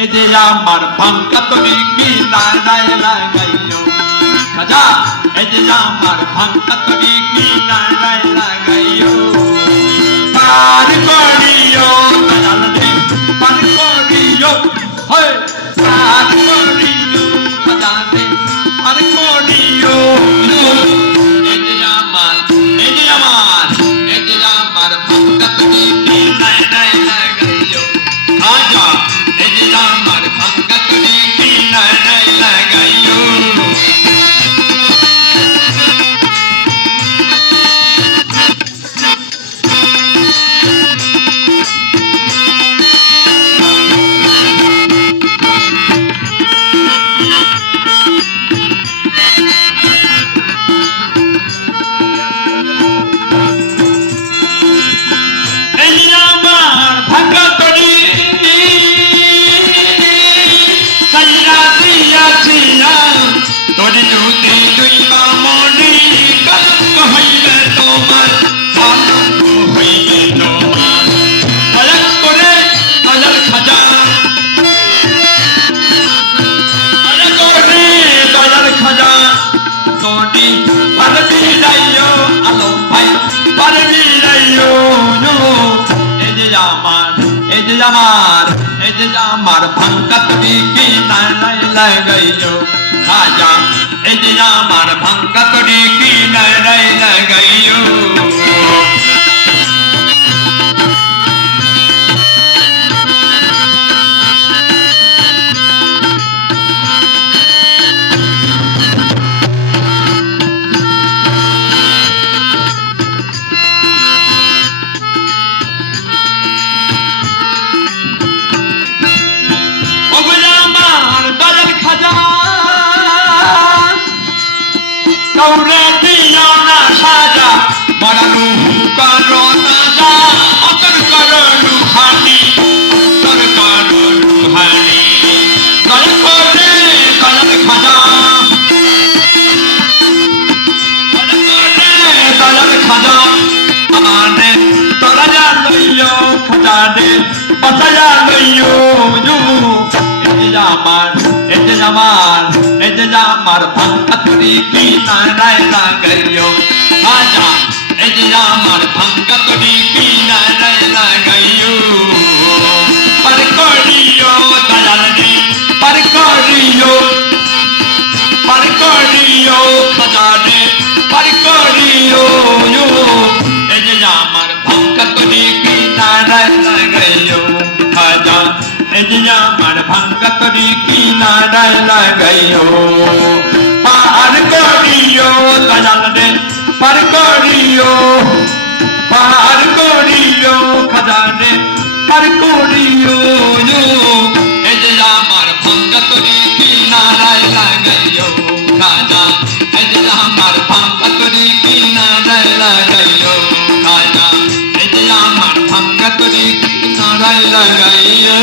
এই যে আমার ভাঙ্গা তরি কি নাড়ায় লাগাইও খাজা এই যে আমার ভাঙ্গা তরি কি নাড়ায় লাগাইও পার করিও দয়াল রে পার করিও হয় পার করিও খাজা রে পার করিও এই যে আমার এই যে আমার এই যে আমার ভাঙ্গা তরি কি নাড়ায় লাগাইও খাজা এই যে আমার ভাঙ্গা তরি কি নাড়ায় লাগাইও আমার ভাঙ্গা তরি কি নাড়ায় লাগাইও খাজা এই যে আমার ভাঙ্গা তরি কি নাড়ায় লাগাইও কৌরে দিও না সাজা মরানু করো তাজা অতর করো রুহানি অতর করো রুহানি দয়া করে দয়াল খাজা দয়াল খাজা আমানে তরাজা লইও খাজা রে পাতায়া লইও এই যে আমার ভাঙ্গা তরি কি নাড়ায় লাগাইও খাজা এই যে আমার ভাঙ্গা তরি কি নাড়ায় লাগাইও পার করিও দয়াল রে পার করিও খাজা রে পার করিও এই যে আমার ভাঙ্গা তরি কি নাড়ায় লাগাইও খাজা এই যে আমার ভাঙ্গা তরি কি নাড়ায় লাগাইও পার করিও দয়াল রে পার করিও খাজা রে পার করিও এই যে আমার ভাঙ্গা তরি কি নাড়ায় লাগাইও খাজা এই যে আমার ভাঙ্গা তরি কি নাড়ায় লাগাইও খাজা এই যে আমার ভাঙ্গা তরি কি নাড়ায় লাগাইও